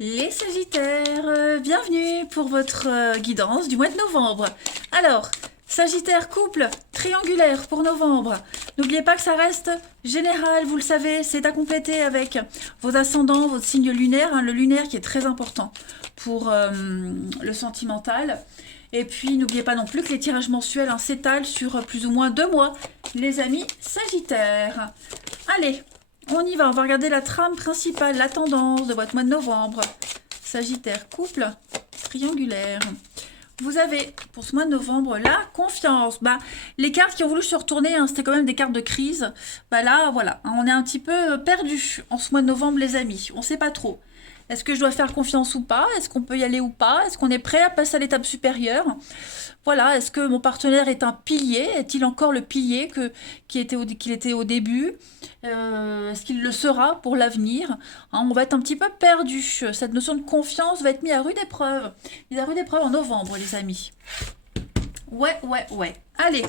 Les Sagittaires, bienvenue pour votre guidance du mois de novembre. Alors, Sagittaire couple triangulaire pour novembre. N'oubliez pas que ça reste général, vous le savez, c'est à compléter avec vos ascendants, votre signe lunaire, hein, le lunaire qui est très important pour le sentimental. Et puis, n'oubliez pas non plus que les tirages mensuels s'étalent sur plus ou moins 2 mois, les amis Sagittaires. Allez, on y va, on va regarder la trame principale, la tendance de votre mois de novembre. Sagittaire, couple, triangulaire. Vous avez, pour ce mois de novembre, la confiance. Les cartes qui ont voulu se retourner, c'était quand même des cartes de crise. Là, voilà, on est un petit peu perdu en ce mois de novembre, les amis. On ne sait pas trop. Est-ce que je dois faire confiance ou pas? Est-ce qu'on peut y aller ou pas? Est-ce qu'on est prêt à passer à l'étape supérieure? Voilà, est-ce que mon partenaire est un pilier? Est-il encore le pilier qu'il était au début? Est-ce qu'il le sera pour l'avenir? On va être un petit peu perdu. Cette notion de confiance va être mise à rude épreuve. Mise à rude épreuve en novembre, les amis. Ouais, ouais, ouais. Allez,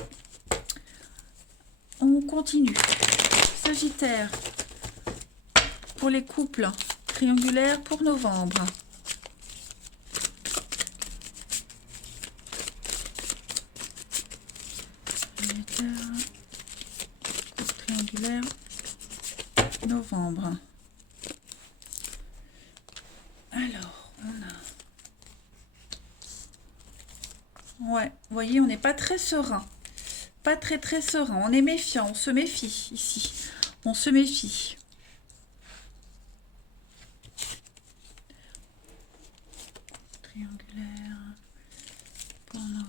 on continue. Sagittaire, pour les couples triangulaires pour novembre. Triangulaire, novembre. Alors, on a... Ouais, vous voyez, on n'est pas très serein. Pas très très serein. On est méfiant, on se méfie ici. On se méfie. Triangulaire pour novembre.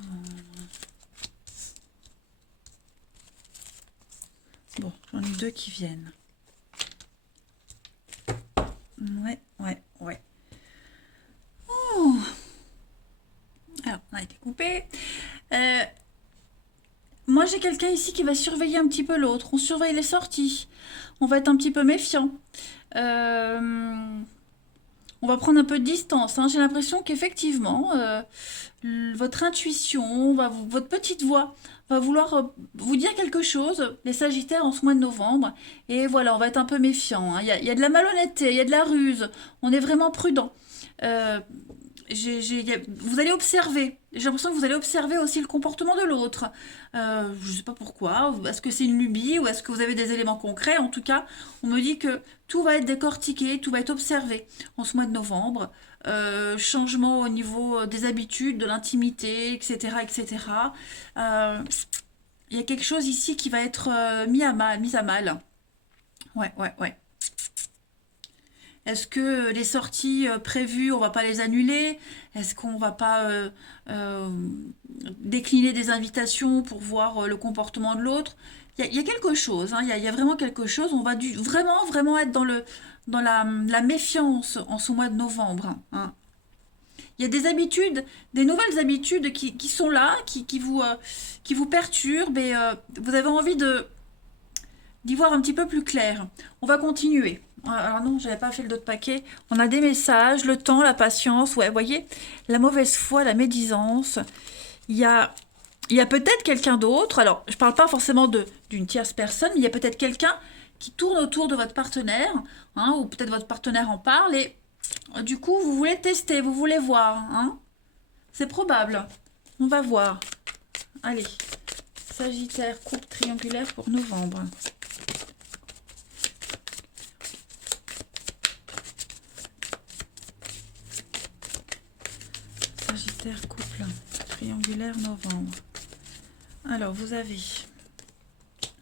Bon, j'en ai 2 qui viennent. Ouais, ouais, ouais. Oh. Alors, on a été coupé. Moi, j'ai quelqu'un ici qui va surveiller un petit peu l'autre. On surveille les sorties. On va être un petit peu méfiant. On va prendre un peu de distance. J'ai l'impression qu'effectivement, votre intuition, votre petite voix va vouloir vous dire quelque chose, les Sagittaires, en ce mois de novembre. Et voilà, on va être un peu méfiant. Il y a de la malhonnêteté, il y a de la ruse. On est vraiment prudent. Euh, vous allez observer. J'ai l'impression que vous allez observer aussi le comportement de l'autre. Je ne sais pas pourquoi. Est-ce que c'est une lubie ou est-ce que vous avez des éléments concrets? En tout cas, on me dit que tout va être décortiqué, tout va être observé en ce mois de novembre. Changement au niveau des habitudes, de l'intimité, etc., etc. Il y a quelque chose ici qui va être mis à mal. Ouais, ouais, ouais. Est-ce que les sorties prévues, on va pas les annuler? Est-ce qu'on va pas décliner des invitations pour voir le comportement de l'autre? Il y a quelque chose, il y a vraiment quelque chose. On va vraiment, vraiment être dans la méfiance en ce mois de novembre. Il y a des habitudes, des nouvelles habitudes qui sont là, qui vous perturbent et vous avez envie d'y voir un petit peu plus clair. On va continuer. Alors non, j'avais pas fait le dos de paquet. On a des messages, le temps, la patience. Ouais, vous voyez, la mauvaise foi, la médisance. Il y a, il y a peut-être quelqu'un d'autre. Alors, je parle pas forcément d'une tierce personne, mais il y a peut-être quelqu'un qui tourne autour de votre partenaire, ou peut-être votre partenaire en parle et du coup, vous voulez tester, vous voulez voir. C'est probable. On va voir. Allez, Sagittaire, coupe triangulaire pour novembre. Sagittaire, couple triangulaire, novembre. Alors,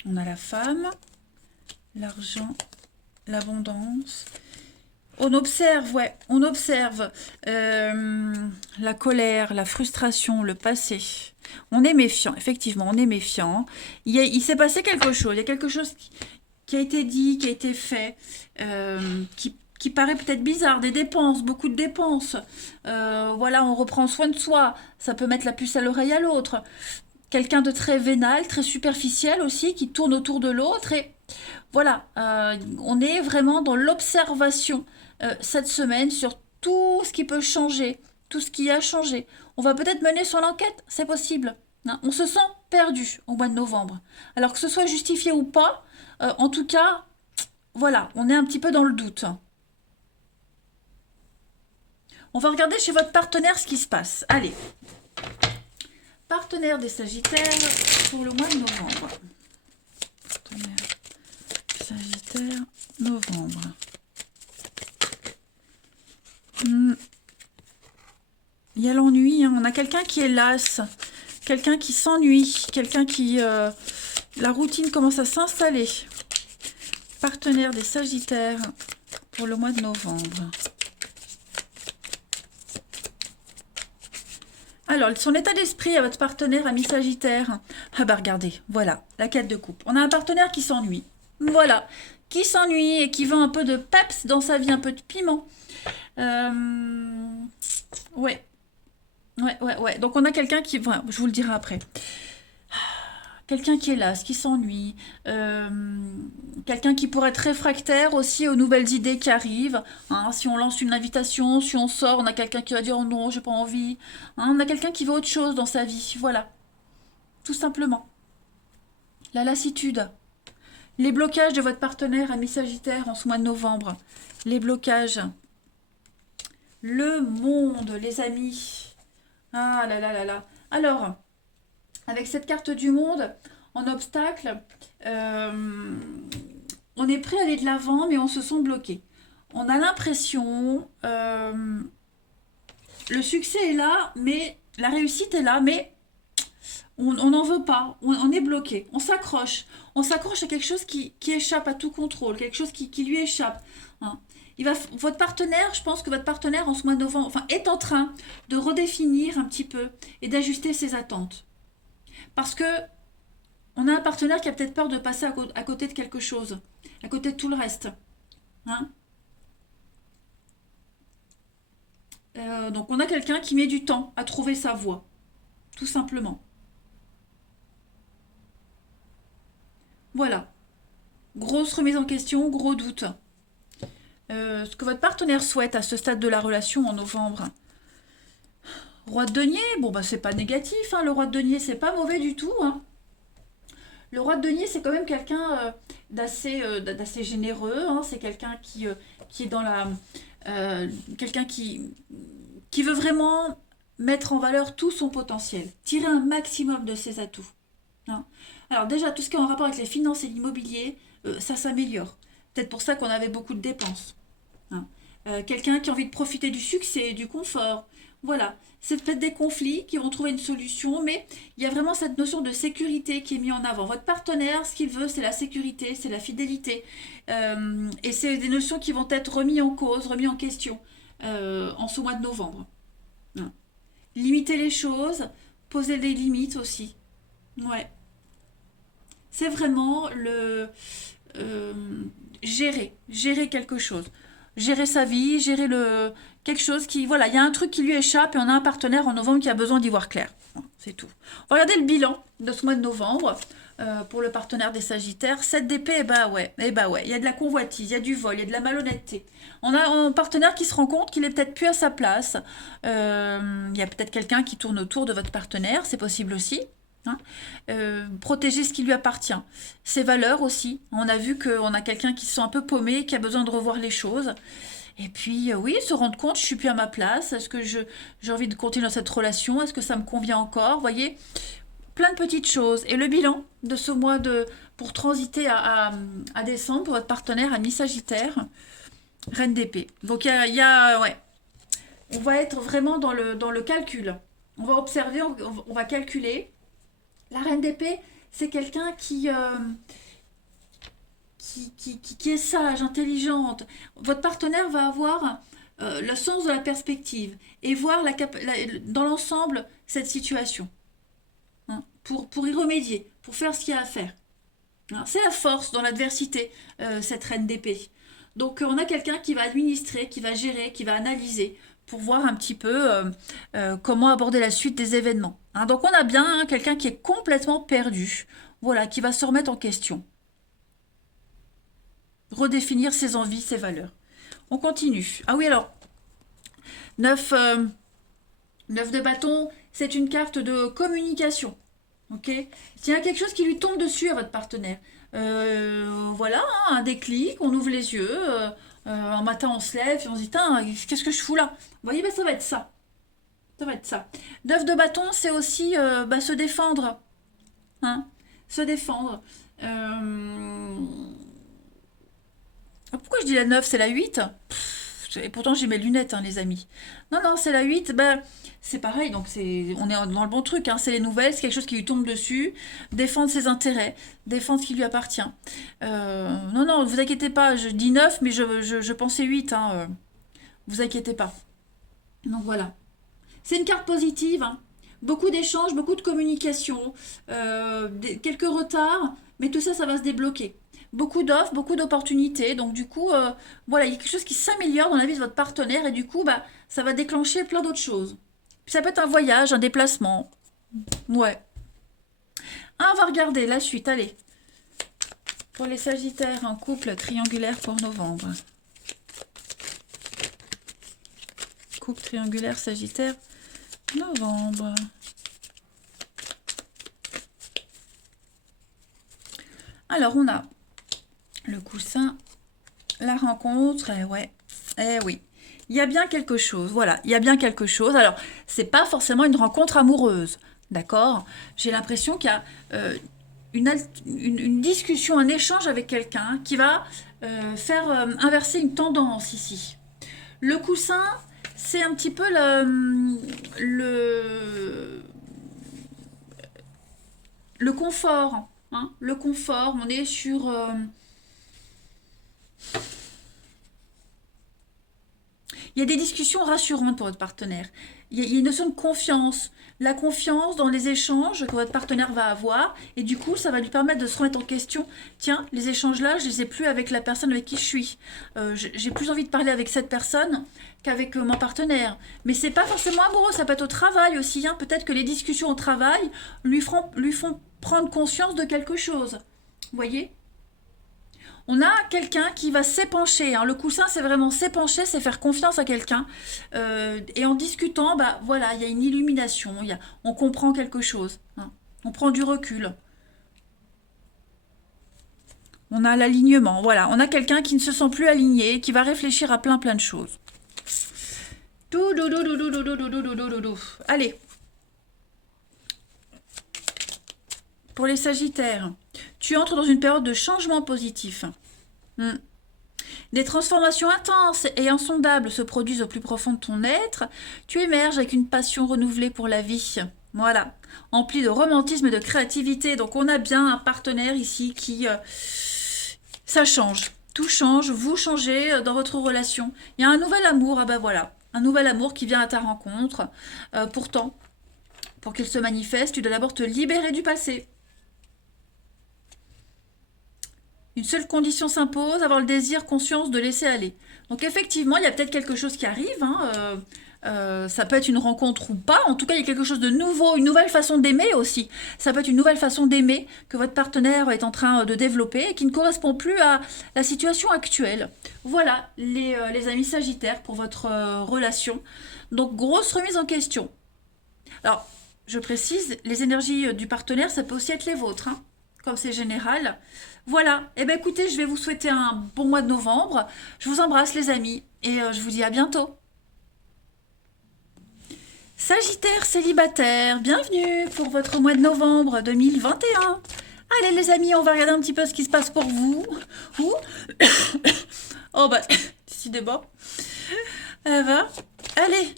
on a la femme, l'argent, l'abondance. On observe, ouais, on observe la colère, la frustration, le passé. On est méfiant, effectivement, on est méfiant. Il s'est passé quelque chose, il y a quelque chose qui a été dit, qui a été fait, qui paraît peut-être bizarre, des dépenses, beaucoup de dépenses. Voilà, on reprend soin de soi, ça peut mettre la puce à l'oreille à l'autre. Quelqu'un de très vénal, très superficiel aussi, qui tourne autour de l'autre. Et voilà, on est vraiment dans l'observation cette semaine sur tout ce qui peut changer, tout ce qui a changé. On va peut-être mener son enquête, c'est possible. On se sent perdu au mois de novembre. Alors que ce soit justifié ou pas, en tout cas, voilà, on est un petit peu dans le doute. On va regarder chez votre partenaire ce qui se passe. Allez. Partenaire des Sagittaires pour le mois de novembre. Partenaire Sagittaire, novembre. Il y a l'ennui, hein. On a quelqu'un qui est las, quelqu'un qui s'ennuie, quelqu'un qui... la routine commence à s'installer. Partenaire des Sagittaires pour le mois de novembre. Alors, son état d'esprit à votre partenaire, ami Sagittaire. Ah bah regardez, voilà, la quête de couple. On a un partenaire qui s'ennuie. Voilà, qui s'ennuie et qui veut un peu de peps dans sa vie, un peu de piment. Ouais. Ouais. Donc on a quelqu'un qui... Voilà, je vous le dirai après. Quelqu'un qui est là, qui s'ennuie, quelqu'un qui pourrait être réfractaire aussi aux nouvelles idées qui arrivent. Hein. Si on lance une invitation, si on sort, on a quelqu'un qui va dire oh non, j'ai pas envie. Hein. On a quelqu'un qui veut autre chose dans sa vie. Voilà, tout simplement. La lassitude, les blocages de votre partenaire, ami Sagittaire, en ce mois de novembre. Les blocages. Le monde, les amis. Ah là là là là. Alors... Avec cette carte du monde, en obstacle, on est prêt à aller de l'avant, mais on se sent bloqué. On a l'impression, le succès est là, mais la réussite est là, mais on n'en veut pas, on est bloqué, on s'accroche. On s'accroche à quelque chose qui échappe à tout contrôle, quelque chose qui lui échappe. Hein. Votre partenaire, je pense que votre partenaire en ce mois de novembre, enfin, est en train de redéfinir un petit peu et d'ajuster ses attentes. Parce que on a un partenaire qui a peut-être peur de passer à côté de quelque chose, à côté de tout le reste. Hein. Donc on a quelqu'un qui met du temps à trouver sa voie, tout simplement. Voilà. Grosse remise en question, gros doute. Ce que votre partenaire souhaite à ce stade de la relation en novembre. Roi de denier, bon bah c'est pas négatif, hein, le roi de denier c'est pas mauvais du tout. Hein. Le roi de denier c'est quand même quelqu'un d'assez généreux, hein, c'est quelqu'un qui est dans la... quelqu'un qui veut vraiment mettre en valeur tout son potentiel, tirer un maximum de ses atouts. Hein. Alors déjà tout ce qui est en rapport avec les finances et l'immobilier, ça s'améliore. Peut-être pour ça qu'on avait beaucoup de dépenses. Hein. Quelqu'un qui a envie de profiter du succès, du confort. Voilà, c'est peut-être des conflits qui vont trouver une solution, mais il y a vraiment cette notion de sécurité qui est mise en avant. Votre partenaire, ce qu'il veut, c'est la sécurité, c'est la fidélité. Et c'est des notions qui vont être remises en cause, remises en question en ce mois de novembre. Hein. Limiter les choses, poser des limites aussi. Ouais. C'est vraiment le... gérer quelque chose. Gérer sa vie, gérer quelque chose qui... Voilà, il y a un truc qui lui échappe et on a un partenaire en novembre qui a besoin d'y voir clair. C'est tout. On va regarder le bilan de ce mois de novembre pour le partenaire des Sagittaires. 7 d'épée, il y a de la convoitise, il y a du vol, il y a de la malhonnêteté. On a un partenaire qui se rend compte qu'il est peut-être plus à sa place. Il y a peut-être quelqu'un qui tourne autour de votre partenaire, c'est possible aussi. Hein. Protéger ce qui lui appartient. Ses valeurs aussi. On a vu qu'on a quelqu'un qui se sent un peu paumé, qui a besoin de revoir les choses. Et puis, oui, se rendre compte, je suis plus à ma place. Est-ce que j'ai envie de continuer dans cette relation? Est-ce que ça me convient encore? Vous voyez, plein de petites choses. Et le bilan de ce mois pour transiter à décembre pour votre partenaire, ami Sagittaire, Reine d'épée. Donc, ouais. On va être vraiment dans le calcul. On va observer, on va calculer. La reine d'épée, c'est quelqu'un qui est sage, intelligente. Votre partenaire va avoir le sens de la perspective et voir dans l'ensemble cette situation. Hein, pour y remédier, pour faire ce qu'il y a à faire. Hein, c'est la force dans l'adversité, cette reine d'épée. Donc on a quelqu'un qui va administrer, qui va gérer, qui va analyser pour voir un petit peu comment aborder la suite des événements. Hein, donc on a bien quelqu'un qui est complètement perdu, voilà, qui va se remettre en question. Redéfinir ses envies, ses valeurs. On continue. Ah oui, alors, 9 de bâton, c'est une carte de communication. Ok. S'il y a quelque chose qui lui tombe dessus à votre partenaire, voilà, hein, un déclic, on ouvre les yeux, Un matin, on se lève et on se dit, qu'est-ce que je fous là? Vous voyez, ben, ça va être ça. Ça va être ça. 9 de bâton, c'est aussi se défendre. Hein, se défendre. Pourquoi je dis la 9, c'est la 8? Et pourtant j'ai mes lunettes, hein, les amis. Non, non, c'est la 8. Ben, c'est pareil, donc on est dans le bon truc. Hein, c'est les nouvelles, c'est quelque chose qui lui tombe dessus. Défendre ses intérêts, défendre ce qui lui appartient. Non, non, vous inquiétez pas, je dis 9, mais je pensais 8. Hein, vous inquiétez pas. Donc voilà. C'est une carte positive. Hein. Beaucoup d'échanges, beaucoup de communication, quelques retards, mais tout ça, ça va se débloquer. Beaucoup d'offres, beaucoup d'opportunités. Donc du coup, voilà, il y a quelque chose qui s'améliore dans la vie de votre partenaire et du coup, bah, ça va déclencher plein d'autres choses. Puis ça peut être un voyage, un déplacement. Ouais. Ah, on va regarder la suite, allez. Pour les Sagittaires, un couple triangulaire pour novembre. Couple triangulaire Sagittaire, novembre. Alors, on a le coussin, la rencontre, ouais, oui. Il y a bien quelque chose, voilà, il y a bien quelque chose. Alors, c'est pas forcément une rencontre amoureuse, d'accord? J'ai l'impression qu'il y a une discussion, un échange avec quelqu'un qui va faire inverser une tendance ici. Le coussin, c'est un petit peu le confort. Hein, le confort, on est sur... Il y a des discussions rassurantes pour votre partenaire. Il y a une notion de confiance. La confiance dans les échanges que votre partenaire va avoir. Et du coup, ça va lui permettre de se remettre en question. Tiens, les échanges là, je les ai plus avec la personne avec qui je suis. J'ai plus envie de parler avec cette personne qu'avec mon partenaire. Mais c'est pas forcément amoureux, ça peut être au travail aussi. Hein. Peut-être que les discussions au travail lui font prendre conscience de quelque chose. Vous voyez ? On a quelqu'un qui va s'épancher. Hein. Le coussin, c'est vraiment s'épancher, c'est faire confiance à quelqu'un. Et en discutant, bah voilà, il y a une illumination, on comprend quelque chose. Hein. On prend du recul. On a l'alignement, voilà. On a quelqu'un qui ne se sent plus aligné, qui va réfléchir à plein de choses. Allez. Pour les Sagittaires, tu entres dans une période de changement positif. Des transformations intenses et insondables se produisent au plus profond de ton être. Tu émerges avec une passion renouvelée pour la vie. Voilà, empli de romantisme et de créativité. Donc on a bien un partenaire ici qui... ça change, tout change, vous changez dans votre relation. Il y a un nouvel amour, ah ben voilà, un nouvel amour qui vient à ta rencontre. Pourtant, pour qu'il se manifeste, tu dois d'abord te libérer du passé. Une seule condition s'impose, avoir le désir, conscience de laisser aller. Donc effectivement, il y a peut-être quelque chose qui arrive. Hein, ça peut être une rencontre ou pas. En tout cas, il y a quelque chose de nouveau, une nouvelle façon d'aimer aussi. Ça peut être une nouvelle façon d'aimer que votre partenaire est en train de développer et qui ne correspond plus à la situation actuelle. Voilà, les amis Sagittaires pour votre relation. Donc, grosse remise en question. Alors, je précise, les énergies du partenaire, ça peut aussi être les vôtres. Hein, comme c'est général. Voilà, eh bien écoutez, je vais vous souhaiter un bon mois de novembre. Je vous embrasse les amis et je vous dis à bientôt. Sagittaire célibataire, bienvenue pour votre mois de novembre 2021. Allez les amis, on va regarder un petit peu ce qui se passe pour vous. Ouh. Oh bah, décidément. Va. Allez,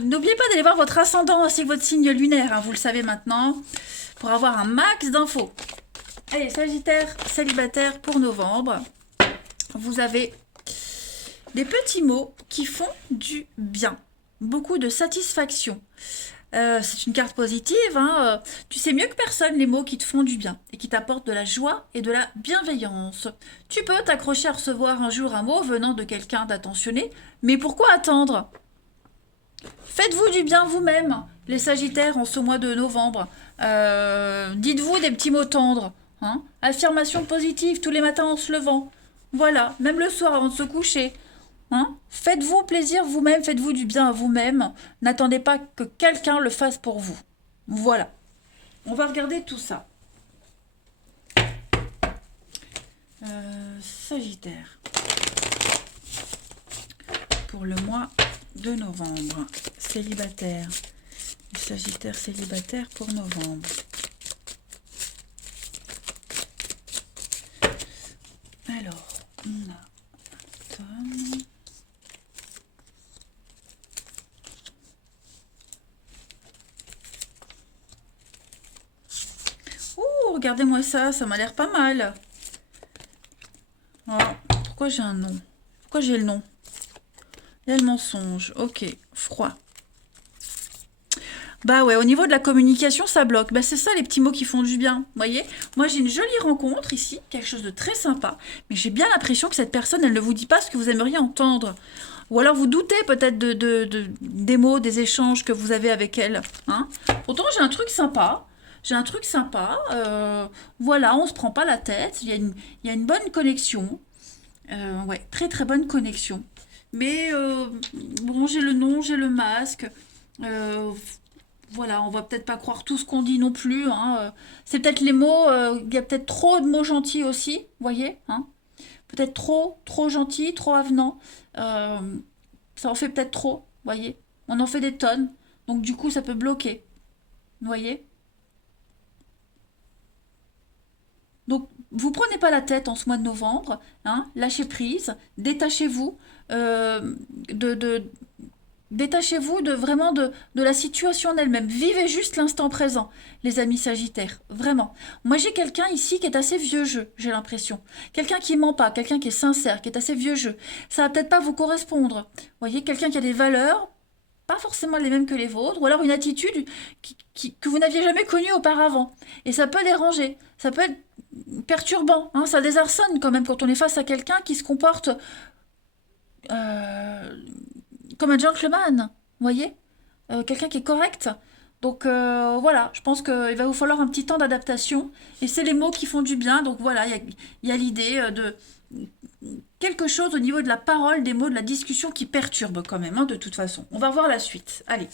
n'oubliez pas d'aller voir votre ascendant ainsi que votre signe lunaire, hein, vous le savez maintenant, pour avoir un max d'infos. Allez, Sagittaire célibataire pour novembre, vous avez des petits mots qui font du bien, beaucoup de satisfaction. C'est une carte positive, hein, tu sais mieux que personne les mots qui te font du bien et qui t'apportent de la joie et de la bienveillance. Tu peux t'accrocher à recevoir un jour un mot venant de quelqu'un d'attentionné, mais pourquoi attendre ? Faites-vous du bien vous-même, les Sagittaires, en ce mois de novembre. Dites-vous des petits mots tendres. Hein, affirmation positive tous les matins en se levant. Voilà, même le soir avant de se coucher. Hein, faites-vous plaisir vous-même, faites-vous du bien à vous-même. N'attendez pas que quelqu'un le fasse pour vous. Voilà. On va regarder tout ça. Sagittaire. pour le mois de novembre. Célibataire. Les Sagittaires célibataires pour novembre. Alors, on a automne. Ouh, regardez-moi ça, ça m'a l'air pas mal. Oh, pourquoi j'ai un nom? Pourquoi j'ai le nom? Il y a le mensonge. Ok, froid. Bah ouais, au niveau de la communication, ça bloque. Bah c'est ça les petits mots qui font du bien, vous voyez? Moi j'ai une jolie rencontre ici, quelque chose de très sympa, mais j'ai bien l'impression que cette personne, elle ne vous dit pas ce que vous aimeriez entendre. Ou alors vous doutez peut-être des mots, des échanges que vous avez avec elle. Hein. Pourtant j'ai un truc sympa. J'ai un truc sympa. Voilà, on se prend pas la tête. Il y a une bonne connexion. Ouais, très très bonne connexion. Mais bon, j'ai le nom, j'ai le masque. Euh, voilà, on va peut-être pas croire tout ce qu'on dit non plus. Hein. C'est peut-être les mots, il y a peut-être trop de mots gentils aussi, vous voyez hein. Peut-être trop gentil, trop avenant. Euh, Ça en fait peut-être trop, vous voyez. On en fait des tonnes, donc du coup ça peut bloquer, vous voyez. Donc vous prenez pas la tête en ce mois de novembre, hein, lâchez prise, détachez-vous euh, de, de, détachez-vous de la situation en elle-même. Vivez juste l'instant présent, les amis sagittaires. Vraiment. Moi, j'ai quelqu'un ici qui est assez vieux jeu, j'ai l'impression. Quelqu'un qui ment pas, quelqu'un qui est sincère, qui est assez vieux jeu. Ça va peut-être pas vous correspondre. Vous voyez, quelqu'un qui a des valeurs, pas forcément les mêmes que les vôtres, ou alors une attitude que vous n'aviez jamais connue auparavant. Et ça peut déranger. Ça peut être perturbant. Hein, ça désarçonne quand même quand on est face à quelqu'un qui se comporte euh, comme un gentleman, vous voyez. Quelqu'un qui est correct. Donc voilà, je pense qu'il va vous falloir un petit temps d'adaptation. Et c'est les mots qui font du bien. Donc voilà, il y a l'idée de quelque chose au niveau de la parole, des mots, de la discussion qui perturbe quand même, hein, de toute façon. On va voir la suite. Allez,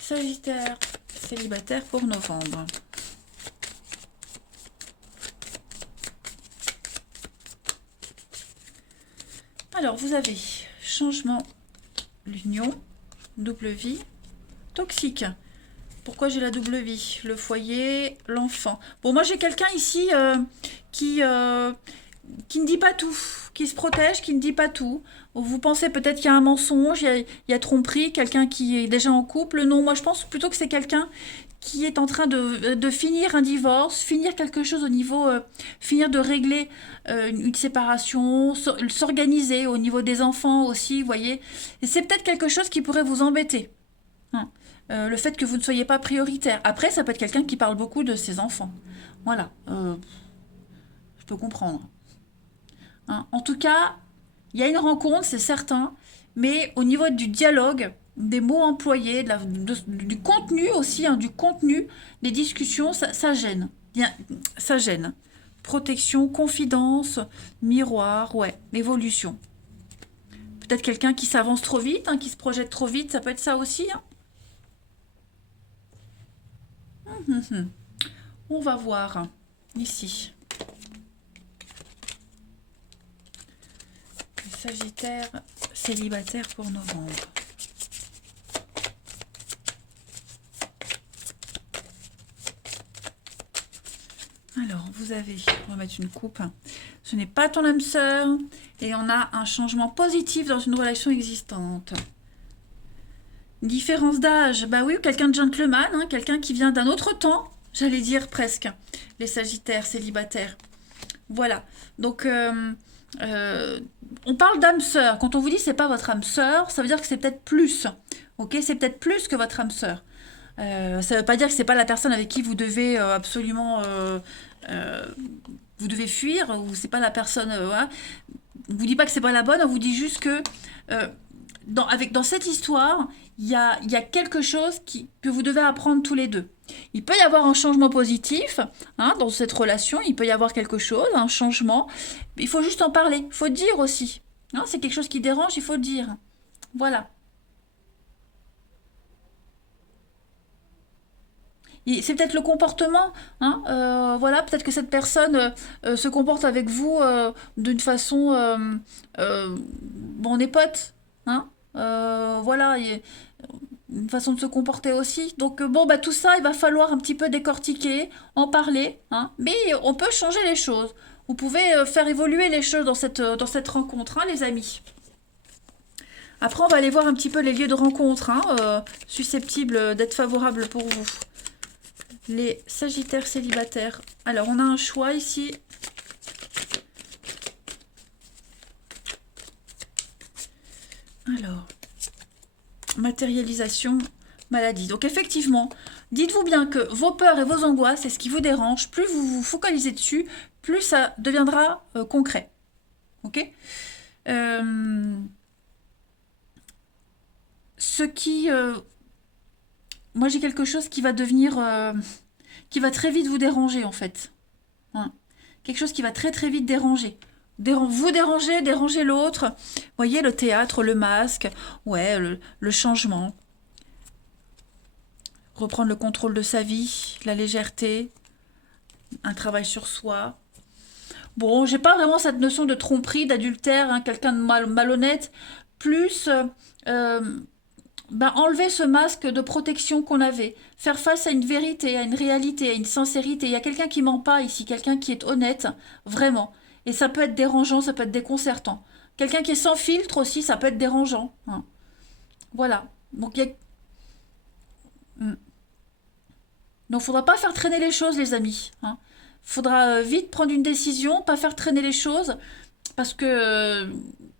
Sagittaire, célibataire pour novembre. Alors, vous avez changement, l'union, double vie, toxique. Pourquoi j'ai la double vie? Le foyer, l'enfant. Bon, moi j'ai quelqu'un ici qui, euh, qui ne dit pas tout, qui se protège, qui ne dit pas tout. Vous pensez peut-être qu'il y a un mensonge, il y a tromperie, quelqu'un qui est déjà en couple. Non, moi je pense plutôt que c'est quelqu'un qui est en train de finir un divorce, finir quelque chose au niveau, finir de régler une séparation, s'organiser au niveau des enfants aussi, vous voyez. Et c'est peut-être quelque chose qui pourrait vous embêter. Hein. Le fait que vous ne soyez pas prioritaire. Après, ça peut être quelqu'un qui parle beaucoup de ses enfants. Voilà, je peux comprendre. Hein. En tout cas, il y a une rencontre, c'est certain, mais au niveau du dialogue, des mots employés, du contenu aussi, hein, du contenu, des discussions, ça gêne. Ça gêne. Protection, confidence, miroir, ouais, évolution. Peut-être quelqu'un qui s'avance trop vite, hein, qui se projette trop vite, ça peut être ça aussi. Hein. Mhm. On va voir ici. Sagittaire célibataire pour novembre. Alors, vous avez, on va mettre une coupe. Ce n'est pas ton âme sœur et on a un changement positif dans une relation existante. Une différence d'âge, bah oui, quelqu'un de gentleman, hein, quelqu'un qui vient d'un autre temps, j'allais dire presque, les sagittaires célibataires. Voilà, donc on parle d'âme sœur. Quand on vous dit c'est pas votre âme sœur, ça veut dire que c'est peut-être plus. Ok, c'est peut-être plus que votre âme sœur. Ça ne veut pas dire que c'est pas la personne avec qui vous devez absolument vous devez fuir ou c'est pas la personne. Voilà. On vous dit pas que c'est pas la bonne, on vous dit juste que euh, dans cette histoire, il y a quelque chose que vous devez apprendre tous les deux. Il peut y avoir un changement positif hein, dans cette relation, il peut y avoir quelque chose, un changement. Il faut juste en parler, il faut dire aussi. Hein, c'est quelque chose qui dérange, il faut le dire. Voilà. C'est peut-être le comportement, hein, voilà, peut-être que cette personne se comporte avec vous d'une façon, bon, on est potes, hein. Voilà, une façon de se comporter aussi. Donc bon, bah tout ça, il va falloir un petit peu décortiquer, en parler, hein. Mais on peut changer les choses. Vous pouvez faire évoluer les choses dans cette rencontre, hein, les amis. Après, on va aller voir un petit peu les lieux de rencontre, hein, susceptibles d'être favorables pour vous. Les Sagittaires célibataires. Alors, on a un choix ici. Alors, matérialisation, maladie. Donc, effectivement, dites-vous bien que vos peurs et vos angoisses, c'est ce qui vous dérange. Plus vous vous focalisez dessus, plus ça deviendra concret. Ok. Ce qui... moi, j'ai quelque chose qui va devenir... qui va très vite vous déranger, en fait. Hein. Quelque chose qui va très très vite déranger. Vous déranger, déranger l'autre. Vous voyez, le théâtre, le masque, ouais, le changement. Reprendre le contrôle de sa vie, la légèreté, un travail sur soi. Bon, j'ai pas vraiment cette notion de tromperie, d'adultère, hein, quelqu'un de malhonnête. Plus... enlever ce masque de protection qu'on avait, faire face à une vérité, à une réalité, à une sincérité. Il y a quelqu'un qui ment pas ici, quelqu'un qui est honnête, vraiment. Et ça peut être dérangeant, ça peut être déconcertant. Quelqu'un qui est sans filtre aussi, ça peut être dérangeant. Hein. Voilà. Donc, faudra pas faire traîner les choses, les amis. Hein. Faudra vite prendre une décision, pas faire traîner les choses, parce que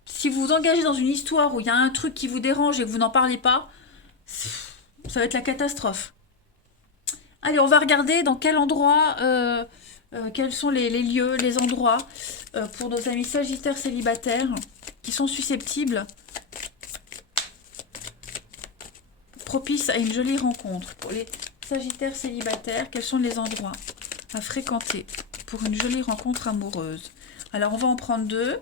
si vous vous engagez dans une histoire où il y a un truc qui vous dérange et que vous n'en parlez pas, ça va être la catastrophe. Allez, on va regarder dans quel endroit, quels sont les lieux, les endroits pour nos amis Sagittaires célibataires qui sont susceptibles, propices à une jolie rencontre. Pour les Sagittaires célibataires, quels sont les endroits à fréquenter pour une jolie rencontre amoureuse? Alors, on va en prendre deux.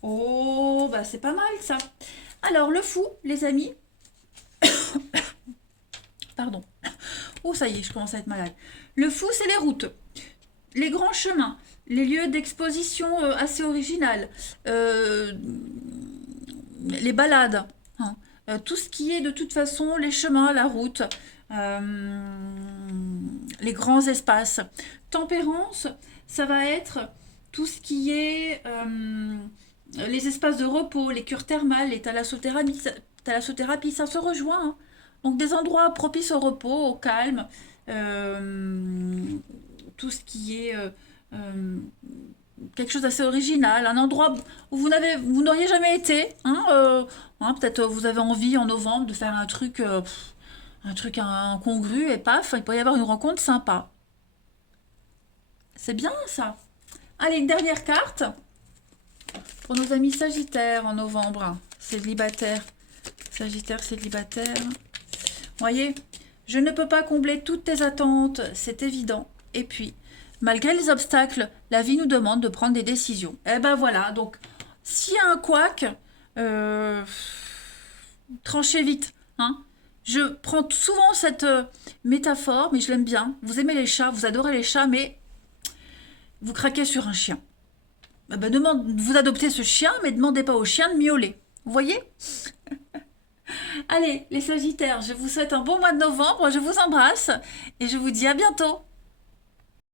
Oh, bah c'est pas mal ça. Alors, le fou, les amis. Pardon. Oh, ça y est, je commence à être malade. Le fou, c'est les routes, les grands chemins, les lieux d'exposition assez originales, les balades, hein. Tout ce qui est de toute façon les chemins, la route, les grands espaces. Tempérance, ça va être tout ce qui est les espaces de repos, les cures thermales, les thalassothérapie, ça se rejoint. Hein. Donc des endroits propices au repos, au calme, tout ce qui est quelque chose d'assez original, un endroit où vous n'auriez jamais été. Hein, peut-être vous avez envie en novembre de faire un truc incongru et paf, il peut y avoir une rencontre sympa. C'est bien ça. Allez, une dernière carte. Pour nos amis Sagittaires en novembre, célibataires, Sagittaire célibataire. Voyez, je ne peux pas combler toutes tes attentes, c'est évident. Et puis, malgré les obstacles, la vie nous demande de prendre des décisions. Et ben voilà, donc, s'il y a un couac, tranchez vite. Hein. Je prends souvent cette métaphore, mais je l'aime bien. Vous aimez les chats, vous adorez les chats, mais vous craquez sur un chien. Vous adoptez ce chien, mais ne demandez pas au chien de miauler. Vous voyez? Allez, les Sagittaires, je vous souhaite un bon mois de novembre, je vous embrasse et je vous dis à bientôt.